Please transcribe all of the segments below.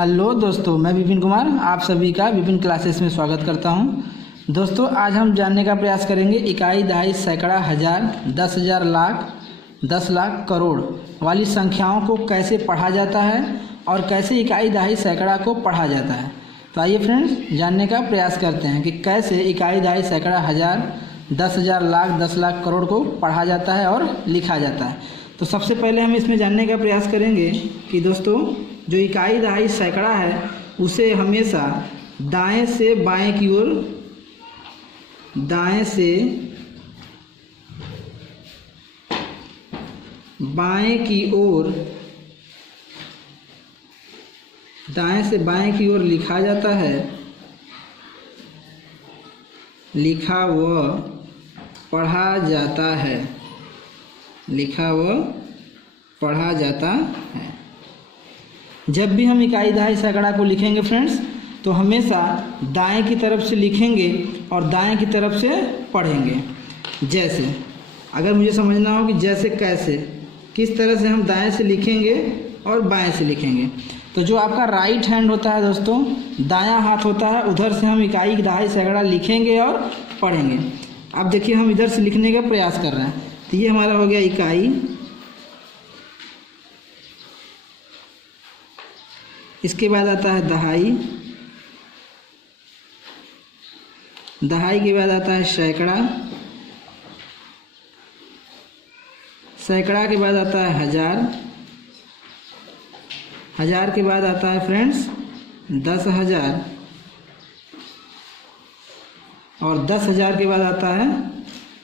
Hello दोस्तों, मैं विपिन कुमार आप सभी का विपिन क्लासेस में स्वागत करता हूं। दोस्तों, आज हम जानने का प्रयास करेंगे इकाई, दहाई, सैकड़ा, हज़ार, 10,000, लाख, 10 लाख, करोड़ वाली संख्याओं को कैसे पढ़ा जाता है और कैसे इकाई, दहाई, सैकड़ा को पढ़ा जाता है। तो आइए फ्रेंड्स, जानने का प्रयास करते हैं कि कैसे इकाई, दहाई, सैकड़ा, हज़ार, 10,000, लाख, 10 लाख, करोड़ को पढ़ा जाता है और लिखा जाता है। तो सबसे पहले हम इसमें जानने का प्रयास करेंगे कि दोस्तों, जो इकाई, दहाई, सैकड़ा है उसे हमेशा दाएं से बाएं की ओर, दाएं से बाएं की ओर, दाएं से बाएं की ओर लिखा जाता है, लिखा व पढ़ा जाता है, लिखा व पढ़ा जाता है। जब भी हम इकाई, दहाई, सैकड़ा को लिखेंगे फ्रेंड्स, तो हमेशा दाएं की तरफ से लिखेंगे और दाएं की तरफ से पढ़ेंगे। जैसे अगर मुझे समझना हो कि जैसे कैसे, किस तरह से हम दाएं से लिखेंगे और बाएं से लिखेंगे, तो जो आपका राइट हैंड होता है दोस्तों, दायां हाथ होता है, उधर से हम इकाई, दहाई, सैकड़ा लिखेंगे और पढ़ेंगे। अब देखिए, हम इधर से लिखने का प्रयास कर रहे हैं, तो ये हमारा हो गया इकाई, इसके बाद आता है दहाई, दहाई के बाद आता है सैकड़ा, सैकड़ा के बाद आता है हज़ार, हज़ार के बाद आता है फ्रेंड्स 10,000, और 10,000 के बाद आता है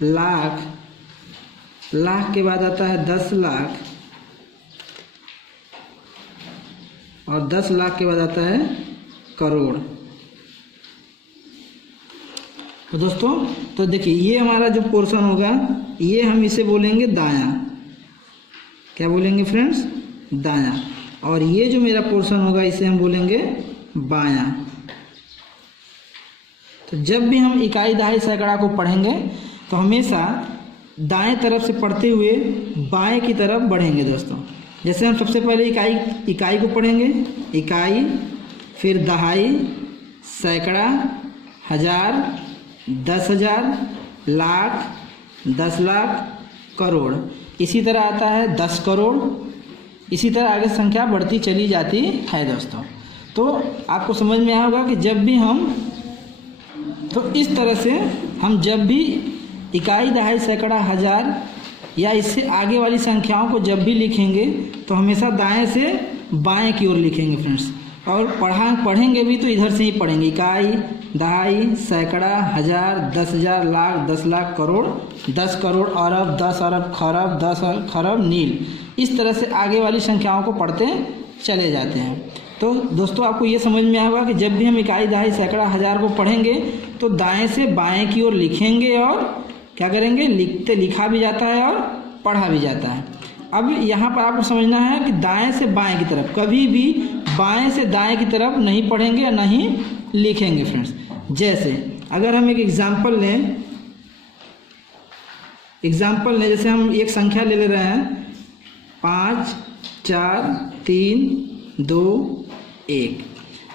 लाख, लाख के बाद आता है 10 लाख, और 10 लाख के बाद आता है करोड़। तो दोस्तों, तो देखिए, ये हमारा जो पोर्शन होगा, ये हम इसे बोलेंगे दायां। क्या बोलेंगे फ्रेंड्स? दायां। और ये जो मेरा पोर्शन होगा, इसे हम बोलेंगे बायां। तो जब भी हम इकाई, दहाई, सैकड़ा को पढ़ेंगे तो हमेशा दाएं तरफ से पढ़ते हुए बाएं की तरफ बढ़ेंगे दोस्तों। जैसे हम सबसे पहले इकाई को पढ़ेंगे, इकाई, फिर दहाई, सैकड़ा, हज़ार, 10,000, लाख, 10 लाख, करोड़। इसी तरह आता है 10 करोड़। इसी तरह आगे संख्या बढ़ती चली जाती है दोस्तों। तो आपको समझ में आया होगा कि जब भी हम, तो इस तरह से हम जब भी इकाई, दहाई, सैकड़ा, हज़ार या इससे आगे वाली संख्याओं को जब भी लिखेंगे तो हमेशा दाएं से बाएं की ओर लिखेंगे फ्रेंड्स। और पढ़ेंगे भी तो इधर से ही पढ़ेंगे, इकाई, दहाई, सैकड़ा, हज़ार, 10,000, लाख, 10 लाख, करोड़, 10 करोड़, अरब, 10 अरब, खरब, 10 खरब, नील। इस तरह से आगे वाली संख्याओं को पढ़ते चले जाते हैं। तो दोस्तों, आपको ये समझ में आया होगा कि जब भी हम इकाई, दहाई, सैकड़ा, हज़ार को पढ़ेंगे तो दाएं से बाएं की ओर लिखेंगे और क्या करेंगे, लिखा भी जाता है और पढ़ा भी जाता है। अब यहाँ पर आपको समझना है कि दाएं से बाएं की तरफ, कभी भी बाएं से दाएं की तरफ नहीं पढ़ेंगे या नहीं लिखेंगे फ्रेंड्स। जैसे अगर हम एक एग्जाम्पल लें, जैसे हम एक संख्या ले रहे हैं 5, 4, 3, 2, 1।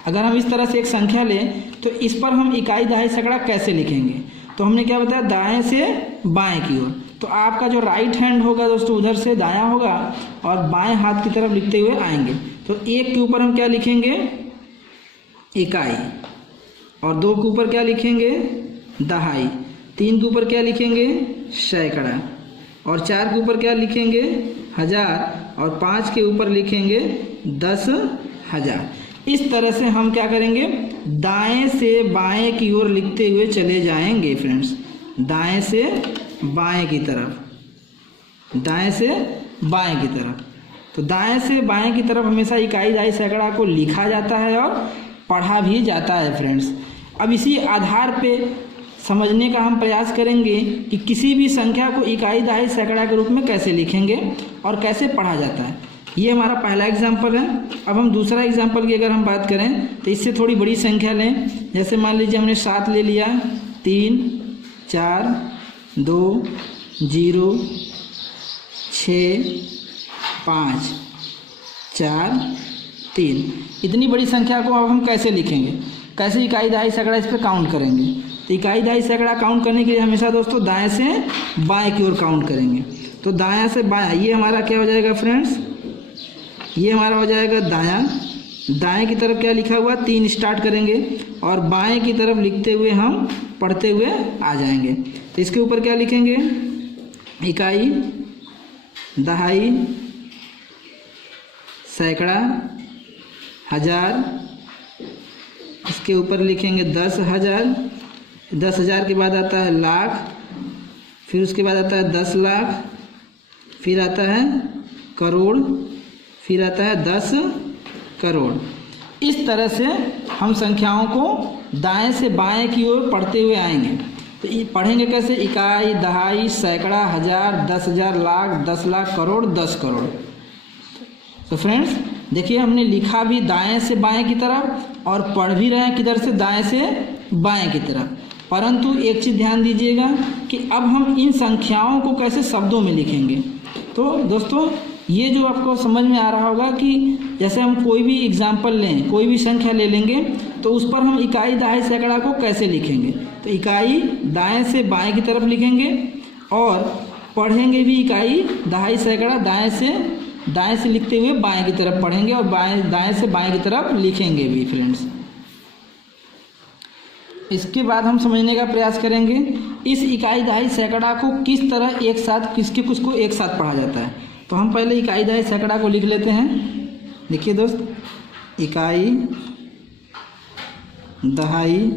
अगर हम इस तरह से एक संख्या लें तो इस पर हम इकाई, दहाई, सैकड़ा कैसे लिखेंगे? तो हमने क्या बताया, दाएं से बाएं की ओर। तो आपका जो राइट हैंड होगा दोस्तों, उधर से दायां होगा और बाएं हाथ की तरफ लिखते हुए आएंगे। तो 1 के ऊपर हम क्या लिखेंगे, इकाई, और 2 के ऊपर क्या लिखेंगे, दहाई, 3 के ऊपर क्या लिखेंगे, सैकड़ा, और 4 के ऊपर क्या लिखेंगे, हज़ार, और 5 के ऊपर लिखेंगे 10,000। इस तरह से हम क्या करेंगे, दाएं से बाएं की ओर लिखते हुए चले जाएंगे फ्रेंड्स। दाएं से बाएं की तरफ, दाएं से बाएं की तरफ। तो दाएं से बाएं की तरफ हमेशा इकाई, दहाई, सैकड़ा को लिखा जाता है और पढ़ा भी जाता है फ्रेंड्स। अब इसी आधार पे समझने का हम प्रयास करेंगे कि किसी भी संख्या को इकाई, दहाई, सैकड़ा के रूप में कैसे लिखेंगे और कैसे पढ़ा जाता है। ये हमारा पहला एग्जाम्पल है। अब हम दूसरा एग्जाम्पल की अगर हम बात करें तो इससे थोड़ी बड़ी संख्या लें। जैसे मान लीजिए हमने 7 ले लिया, 3, 4, 2, 0, 6, 5, 4, 3। इतनी बड़ी संख्या को अब हम कैसे लिखेंगे, कैसे इकाई दहाई सैकड़ा इस पर काउंट करेंगे। तो इकाई दहाई सैकड़ा काउंट करने के लिए हमेशा दोस्तों दाएं से बाएं की ओर काउंट करेंगे। तो दायां से बायां, ये हमारा क्या हो जाएगा फ्रेंड्स, ये हमारा हो जाएगा दायां। दाएं की तरफ क्या लिखा हुआ 3 स्टार्ट करेंगे और बाएं की तरफ लिखते हुए हम पढ़ते हुए आ जाएंगे। तो इसके ऊपर क्या लिखेंगे, इकाई दहाई सैकड़ा हजार, इसके ऊपर लिखेंगे 10,000। 10,000 के बाद आता है लाख, फिर उसके बाद आता है 10 लाख, फिर आता है करोड़, फिर आता है 10 करोड़। इस तरह से हम संख्याओं को दाएं से बाएं की ओर पढ़ते हुए आएंगे। तो ये पढ़ेंगे कैसे, इकाई दहाई सैकड़ा हजार 10,000 लाख 10 लाख करोड़ 10 करोड़। तो फ्रेंड्स देखिए हमने लिखा भी दाएं से बाएं की तरफ और पढ़ भी रहे हैं किधर से, दाएं से बाएं की तरफ। परंतु एक चीज़ ध्यान दीजिएगा कि अब हम इन संख्याओं को कैसे शब्दों में लिखेंगे। तो दोस्तों ये जो आपको समझ में आ रहा होगा कि जैसे हम कोई भी एग्जाम्पल लें, कोई भी संख्या ले लेंगे तो उस पर हम इकाई दहाई सैकड़ा को कैसे लिखेंगे। तो इकाई दाएं से बाएं की तरफ लिखेंगे और पढ़ेंगे भी इकाई दहाई सैकड़ा दाएं से लिखते हुए बाएं की तरफ पढ़ेंगे और दाएं से बाएं की तरफ लिखेंगे भी फ्रेंड्स। इसके बाद हम समझने का प्रयास करेंगे इस इकाई दहाई सैकड़ा को किस तरह एक साथ किसको एक साथ पढ़ा जाता है। तो हम पहले इकाई दहाई सैकड़ा को लिख लेते हैं। देखिए दोस्त, इकाई दहाई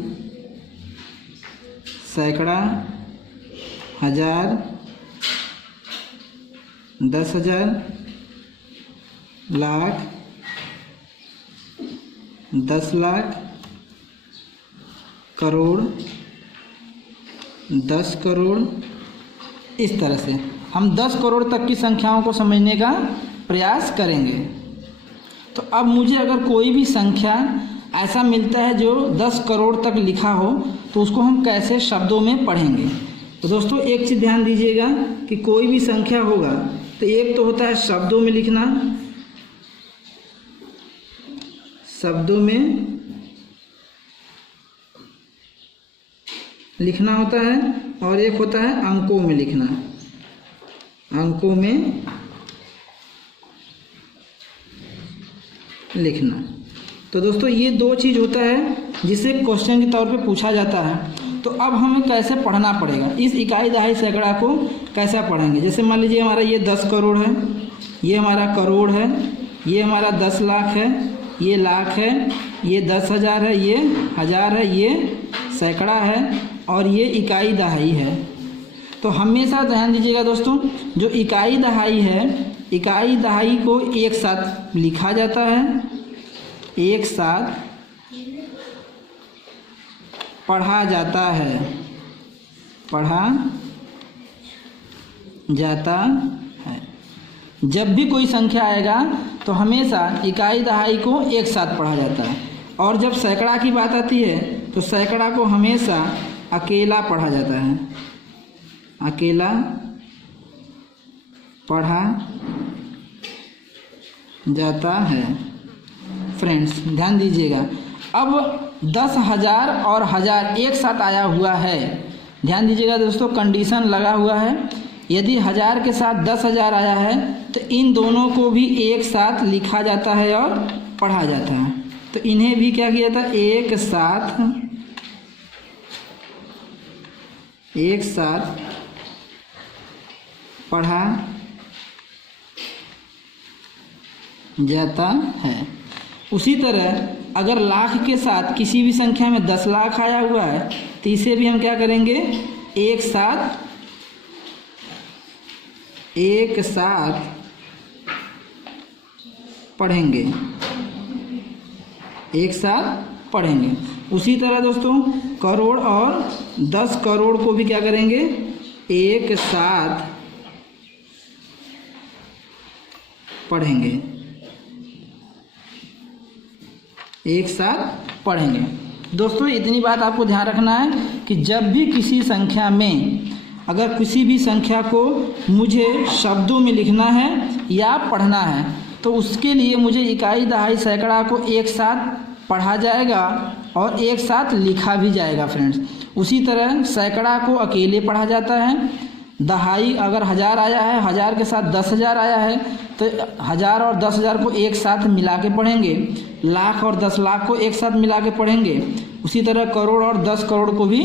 सैकड़ा हजार 10,000 लाख 10 लाख करोड़ 10 करोड़। इस तरह से हम 10 करोड़ तक की संख्याओं को समझने का प्रयास करेंगे। तो अब मुझे अगर कोई भी संख्या ऐसा मिलता है जो 10 करोड़ तक लिखा हो तो उसको हम कैसे शब्दों में पढ़ेंगे। तो दोस्तों एक चीज़ ध्यान दीजिएगा कि कोई भी संख्या होगा तो एक तो होता है शब्दों में लिखना, शब्दों में लिखना होता है, और एक होता है अंकों में लिखना, अंकों में लिखना। तो दोस्तों ये 2 चीज़ होता है जिसे क्वेश्चन के तौर पे पूछा जाता है। तो अब हमें कैसे पढ़ना पड़ेगा, इस इकाई दहाई सैकड़ा को कैसा पढ़ेंगे। जैसे मान लीजिए हमारा ये 10 करोड़ है, ये हमारा करोड़ है, ये हमारा 10 लाख है, ये लाख है, ये 10,000 है, ये हज़ार है, ये सैकड़ा है और ये इकाई दहाई है। तो हमेशा ध्यान दीजिएगा दोस्तों, जो इकाई दहाई है, इकाई दहाई को एक साथ लिखा जाता है, एक साथ पढ़ा जाता है, पढ़ा जाता है। जब भी कोई संख्या आएगा तो हमेशा इकाई दहाई को एक साथ पढ़ा जाता है, और जब सैकड़ा की बात आती है तो सैकड़ा को हमेशा अकेला पढ़ा जाता है, अकेला पढ़ा जाता है। फ्रेंड्स ध्यान दीजिएगा, अब 10,000 और 1000 एक साथ आया हुआ है। ध्यान दीजिएगा दोस्तों, कंडीशन लगा हुआ है। यदि 1000 के साथ 10,000 आया है तो इन दोनों को भी एक साथ लिखा जाता है और पढ़ा जाता है। तो इन्हें भी क्या किया जाता है, एक साथ पढ़ा जाता है। उसी तरह अगर लाख के साथ किसी भी संख्या में 10 लाख आया हुआ है तो इसे भी हम क्या करेंगे, एक साथ पढ़ेंगे, एक साथ पढ़ेंगे। उसी तरह दोस्तों करोड़ और 10 करोड़ को भी क्या करेंगे, एक साथ पढ़ेंगे, एक साथ पढ़ेंगे। दोस्तों इतनी बात आपको ध्यान रखना है कि जब भी किसी संख्या में, अगर किसी भी संख्या को मुझे शब्दों में लिखना है या पढ़ना है तो उसके लिए मुझे इकाई दहाई सैकड़ा को एक साथ पढ़ा जाएगा और एक साथ लिखा भी जाएगा फ्रेंड्स। उसी तरह सैकड़ा को अकेले पढ़ा जाता है, दहाई अगर 1000 आया है, 1000 के साथ 10,000 आया है तो 1000 और 10,000 को एक साथ मिला के पढ़ेंगे, लाख और 10 लाख को एक साथ मिला के पढ़ेंगे। उसी तरह करोड़ और 10 करोड़ को भी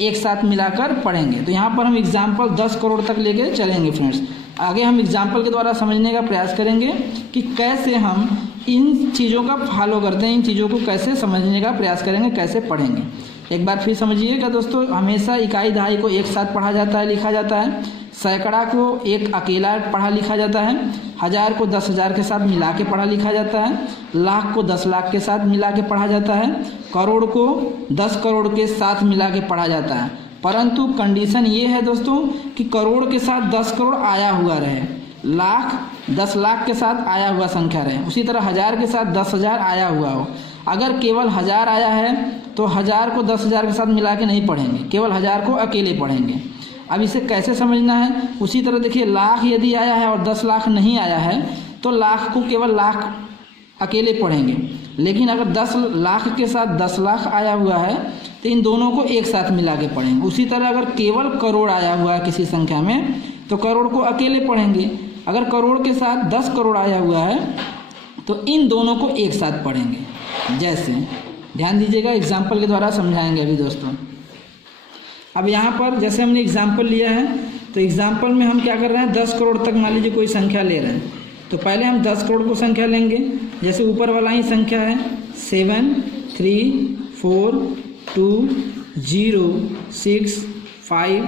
एक साथ मिलाकर पढ़ेंगे। तो यहाँ पर हम एग्जाम्पल 10 करोड़ तक लेके चलेंगे फ्रेंड्स। आगे हम एग्जाम्पल के द्वारा समझने का प्रयास करेंगे कि कैसे हम इन चीज़ों का फॉलो करते हैं, इन चीज़ों को कैसे समझने का प्रयास करेंगे, कैसे पढ़ेंगे। एक बार फिर समझिएगा दोस्तों, हमेशा इकाई दहाई को एक साथ पढ़ा जाता है, लिखा जाता है। सैकड़ा को एक अकेला पढ़ा लिखा जाता है, 1000 को 10,000 के साथ मिला के पढ़ा लिखा जाता है, लाख को 10 लाख के साथ मिला के पढ़ा जाता है, करोड़ को 10 करोड़ के साथ मिला के पढ़ा जाता है। परंतु कंडीशन ये है दोस्तों कि करोड़ के साथ 10 करोड़ आया हुआ रहे, लाख 10 लाख के साथ आया हुआ संख्या रहे। उसी तरह 1000 के साथ 10,000 आया हुआ हो। अगर केवल 1000 आया है तो 1000 को 10,000 के साथ मिला के नहीं पढ़ेंगे, केवल 1000 को अकेले पढ़ेंगे। अब इसे कैसे समझना है, उसी तरह देखिए, लाख यदि आया है और 10 लाख नहीं आया है तो लाख को केवल लाख अकेले पढ़ेंगे। लेकिन अगर 10 लाख के साथ 10 लाख आया हुआ है तो इन दोनों को एक साथ मिला के पढ़ेंगे। उसी तरह अगर केवल करोड़ आया हुआ है किसी संख्या में तो करोड़ को अकेले पढ़ेंगे। अगर करोड़ के साथ 10 करोड़ आया हुआ है तो इन दोनों को एक साथ पढ़ेंगे। जैसे ध्यान दीजिएगा, एग्जाम्पल के द्वारा समझाएंगे अभी दोस्तों। अब यहाँ पर जैसे हमने एग्जाम्पल लिया है तो एग्जाम्पल में हम क्या कर रहे हैं, 10 करोड़ तक मान लीजिए कोई संख्या ले रहे हैं तो पहले हम 10 करोड़ को संख्या लेंगे। जैसे ऊपर वाला ही संख्या है 7 3 4 2 0 6 5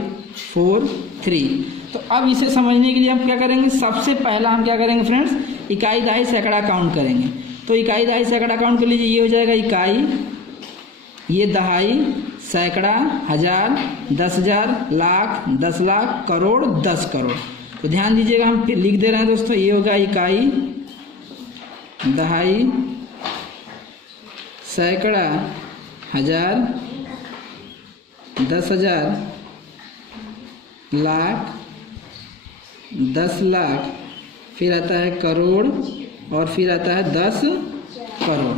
4 3। तो अब इसे समझने के लिए हम क्या करेंगे, सबसे पहला हम क्या करेंगे फ्रेंड्स, इकाई दहाई सैकड़ा काउंट करेंगे। तो इकाई दहाई सैकड़ा काउंट कर लीजिए, ये हो जाएगा इकाई, ये दहाई, सैकड़ा, 1000, 10,000, लाख, 10 लाख, करोड़, 10 करोड़। तो ध्यान दीजिएगा, हम फिर लिख दे रहे हैं दोस्तों, ये होगा इकाई, दहाई, सैकड़ा, 1000, 10,000, लाख, 10 लाख, फिर आता है करोड़ और फिर आता है 10 करोड़।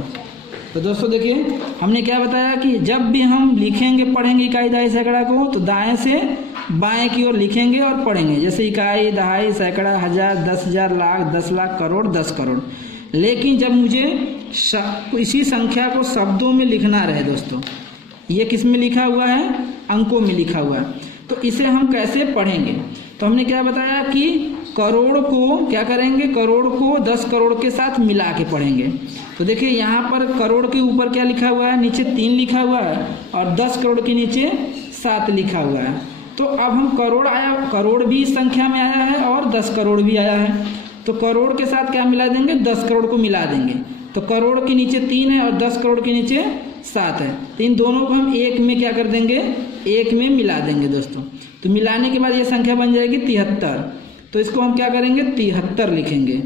तो दोस्तों देखिए, हमने क्या बताया कि जब भी हम लिखेंगे पढ़ेंगे इकाई दहाई सैकड़ा को तो दाएं से बाएं की ओर लिखेंगे और पढ़ेंगे। जैसे इकाई दहाई सैकड़ा, 1000, 10,000, लाख, 10 लाख, करोड़, 10 करोड़। लेकिन जब मुझे इसी संख्या को शब्दों में लिखना रहे दोस्तों, ये किस में लिखा हुआ है, अंकों में लिखा हुआ है, तो इसे हम कैसे पढ़ेंगे। तो हमने क्या बताया कि करोड़ को क्या करेंगे, करोड़ को 10 करोड़ के साथ मिला के पढ़ेंगे। तो देखिए यहाँ पर करोड़ के ऊपर क्या लिखा हुआ है, नीचे 3 लिखा हुआ है और 10 करोड़ के नीचे 7 लिखा हुआ है। तो अब हम करोड़ आया, करोड़ भी इस संख्या में आया है और 10 करोड़ भी आया है, तो करोड़ के साथ क्या मिला देंगे, 10 करोड़ को मिला देंगे। तो करोड़ के नीचे 3 है और 10 करोड़ के नीचे 7 है, तो इन दोनों को हम एक में क्या कर देंगे, एक में मिला देंगे दोस्तों। तो मिलाने के बाद ये संख्या बन जाएगी 73। तो इसको हम क्या करेंगे, 73 लिखेंगे,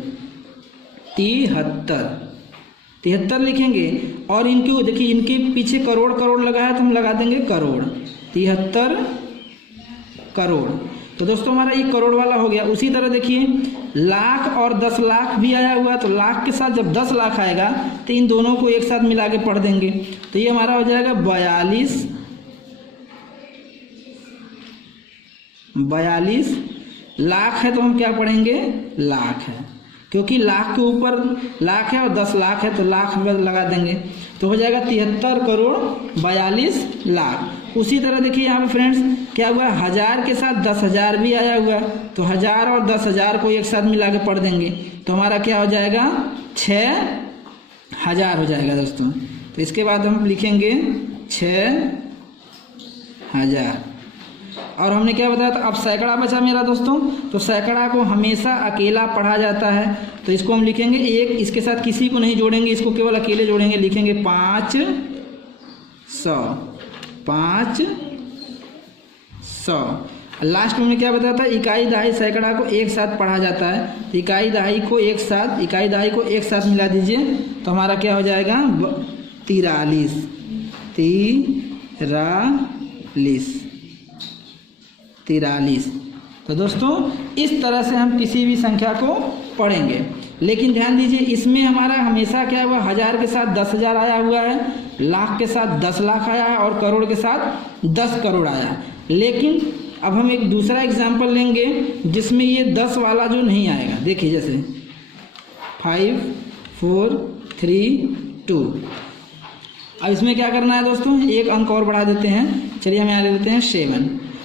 73 लिखेंगे। और इनके देखिए, इनके पीछे करोड़ करोड़ लगा है तो हम लगा देंगे करोड़, 73 करोड़। तो दोस्तों हमारा ये करोड़ वाला हो गया। उसी तरह देखिए, लाख और 10 लाख भी आया हुआ, तो लाख के साथ जब 10 लाख आएगा तो इन दोनों को एक साथ मिला के पढ़ देंगे। तो ये हमारा हो जाएगा 42 लाख है, तो हम क्या पढ़ेंगे, लाख है, क्योंकि लाख के ऊपर लाख है और 10 लाख है तो लाख लगा देंगे। तो हो जाएगा 73 करोड़ 42 लाख। उसी तरह देखिए यहाँ पे फ्रेंड्स क्या हुआ, 1000 के साथ 10,000 भी आया हुआ, तो 1000 और 10,000 को एक साथ मिला के पढ़ देंगे। तो हमारा क्या हो जाएगा, 6,000 हो जाएगा दोस्तों। तो इसके बाद हम लिखेंगे 6,000। और हमने क्या बताया था, अब सैकड़ा बचा मेरा दोस्तों। तो सैकड़ा को हमेशा अकेला पढ़ा जाता है, तो इसको हम लिखेंगे एक, इसके साथ किसी को नहीं जोड़ेंगे, इसको केवल अकेले जोड़ेंगे, लिखेंगे 500। लास्ट में क्या बताया था, इकाई दहाई सैकड़ा को एक साथ पढ़ा जाता है। इकाई दहाई को एक साथ मिला दीजिए, तो हमारा क्या हो जाएगा, 43। तो दोस्तों इस तरह से हम किसी भी संख्या को पढ़ेंगे। लेकिन ध्यान दीजिए इसमें हमारा हमेशा क्या हुआ, 1000 के साथ 10,000 आया हुआ है, लाख के साथ 10 लाख आया है और करोड़ के साथ 10 करोड़ आया। लेकिन अब हम एक दूसरा एग्जाम्पल लेंगे जिसमें ये 10 वाला जो नहीं आएगा। देखिए जैसे 5 4 3 2। अब इसमें क्या करना है दोस्तों, एक अंक और बढ़ा देते हैं। चलिए हम यहाँ ले लेते हैं 7।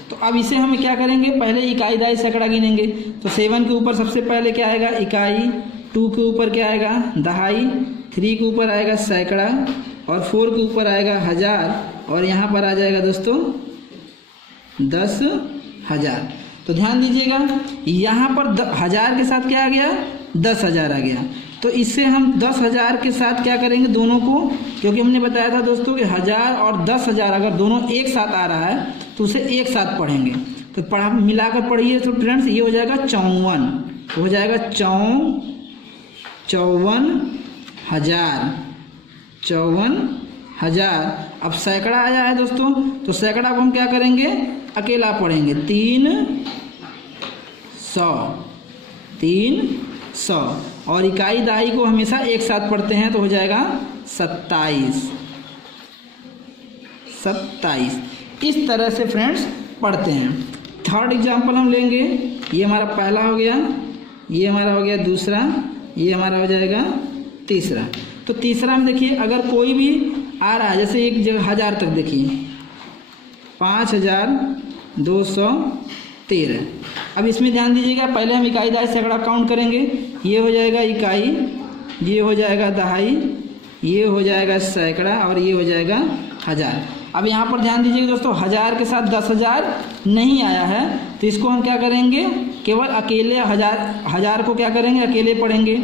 तो अब इसे हमें क्या करेंगे, पहले इकाई दहाई सैकड़ा गिनेंगे। तो 7 के ऊपर सबसे पहले क्या आएगा, इकाई। 2 के ऊपर क्या आएगा, दहाई। 3 के ऊपर आएगा सैकड़ा और 4 के ऊपर आएगा 1000 और यहाँ पर आ जाएगा दोस्तों 10,000। तो ध्यान दीजिएगा यहाँ पर 1000 के साथ क्या आ गया, 10,000 आ गया। तो इससे हम 10,000 के साथ क्या करेंगे दोनों को, क्योंकि हमने बताया था दोस्तों कि 1000 और 10,000 अगर दोनों एक साथ आ रहा है तो उसे एक साथ पढ़ेंगे। तो मिलाकर पढ़िए तो फ्रेंड्स ये हो जाएगा 54, हो जाएगा 54,000। अब सैकड़ा आया है दोस्तों, तो सैकड़ा को हम क्या करेंगे, अकेला पढ़ेंगे 300। और इकाई दहाई को हमेशा एक साथ पढ़ते हैं तो हो जाएगा 27। इस तरह से फ्रेंड्स पढ़ते हैं। थर्ड एग्जाम्पल हम लेंगे, ये हमारा पहला हो गया, ये हमारा हो गया दूसरा, ये हमारा हो जाएगा तीसरा। तो तीसरा में देखिए अगर कोई भी आ रहा है, जैसे एक जगह 1000 तक देखिए 5213। अब इसमें ध्यान दीजिएगा पहले हम इकाई दहाई सैकड़ा काउंट करेंगे। ये हो जाएगा इकाई, ये हो जाएगा दहाई, ये हो जाएगा सैकड़ा और ये हो जाएगा 1000। अब यहाँ पर ध्यान दीजिएगा दोस्तों 1000 के साथ 10,000 नहीं आया है तो इसको हम क्या करेंगे, केवल अकेले 1000 को क्या करेंगे, अकेले पढ़ेंगे।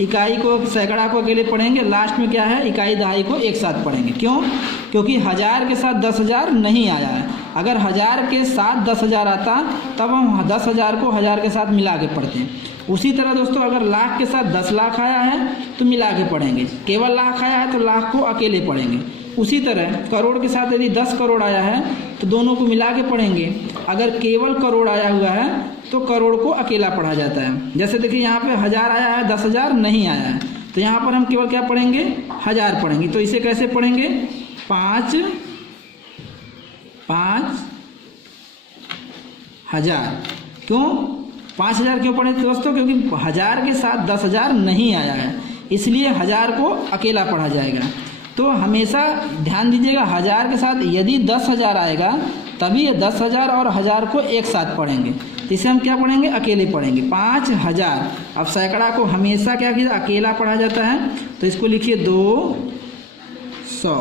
इकाई को सैकड़ा को अकेले पढ़ेंगे। लास्ट में क्या है, इकाई दहाई को एक साथ पढ़ेंगे। क्यों, क्योंकि 1000 के साथ 10,000 नहीं आया है। अगर 1000 के साथ 10,000 आता तब हम 10,000 को 1000 के साथ मिला के पढ़ते हैं। उसी तरह दोस्तों अगर लाख के साथ 10 लाख आया है तो मिला के पढ़ेंगे। केवल लाख आया है तो लाख को अकेले पढ़ेंगे। उसी तरह करोड़ के साथ यदि 10 करोड़ आया है तो दोनों को मिला के पढ़ेंगे। अगर केवल करोड़ आया हुआ है तो करोड़ को अकेला पढ़ा जाता है। जैसे देखिए यहाँ पे 1000 आया है, 10,000 नहीं आया है, तो यहाँ पर हम केवल क्या पढ़ेंगे, 1000 पढ़ेंगे। तो इसे कैसे पढ़ेंगे, 5,000। क्यों 5,000 क्यों पढ़े दोस्तों, क्योंकि 1000 के साथ 10,000 नहीं आया है, इसलिए 1000 को अकेला पढ़ा जाएगा। तो हमेशा ध्यान दीजिएगा 1000 के साथ यदि 10,000 आएगा तभी 10,000 और 1000 को एक साथ पढ़ेंगे। तो इसे हम क्या पढ़ेंगे, अकेले पढ़ेंगे 5,000। अब सैकड़ा को हमेशा क्या किया, अकेला पढ़ा जाता है। तो इसको लिखिए 200,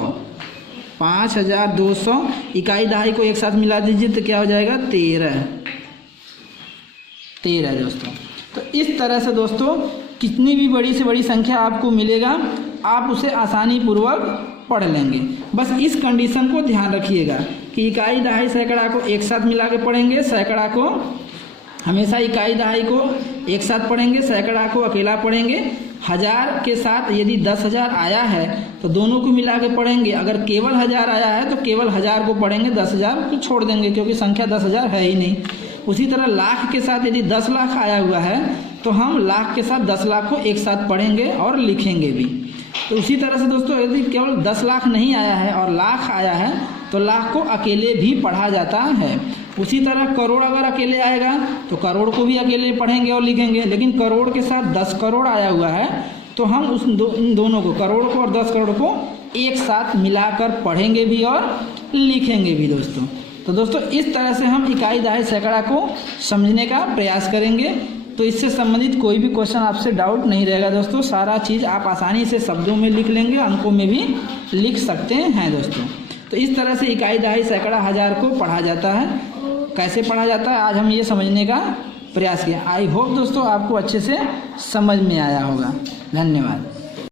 5,200। इकाई दहाई को एक साथ मिला दीजिए तो क्या हो जाएगा, 13 दोस्तों। तो इस तरह से दोस्तों कितनी भी बड़ी से बड़ी संख्या आपको मिलेगा आप उसे आसानी पूर्वक पढ़ लेंगे। बस इस कंडीशन को ध्यान रखिएगा कि इकाई दहाई सैकड़ा को एक साथ मिला के पढ़ेंगे। सैकड़ा को हमेशा इकाई दहाई को एक साथ पढ़ेंगे, सैकड़ा को अकेला पढ़ेंगे। 1000 के साथ यदि 10,000 आया है तो दोनों को मिला के पढ़ेंगे। अगर केवल 1000 आया है तो केवल 1000 को पढ़ेंगे, 10,000 को छोड़ देंगे क्योंकि संख्या 10,000 है ही नहीं। उसी तरह लाख के साथ यदि 10 लाख आया हुआ है तो हम लाख के साथ 10 लाख को एक साथ पढ़ेंगे और लिखेंगे भी। तो उसी तरह से दोस्तों यदि केवल 10 लाख नहीं आया है और लाख आया है तो लाख को अकेले भी पढ़ा जाता है। उसी तरह करोड़ अगर अकेले आएगा तो करोड़ को भी अकेले पढ़ेंगे और लिखेंगे। लेकिन करोड़ के साथ 10 करोड़ आया हुआ है तो हम इन दोनों को, करोड़ को और 10 करोड़ को एक साथ मिलाकर पढ़ेंगे भी और लिखेंगे भी दोस्तों। तो दोस्तों इस तरह से हम इकाई दहाई सैकड़ा को समझने का प्रयास करेंगे। तो इससे संबंधित कोई भी क्वेश्चन आपसे डाउट नहीं रहेगा दोस्तों। सारा चीज़ आप आसानी से शब्दों में लिख लेंगे, अंकों में भी लिख सकते हैं दोस्तों। तो इस तरह से इकाई दहाई सैकड़ा 1000 को पढ़ा जाता है। कैसे पढ़ा जाता है आज हम ये समझने का प्रयास किया। आई होप दोस्तों आपको अच्छे से समझ में आया होगा। धन्यवाद।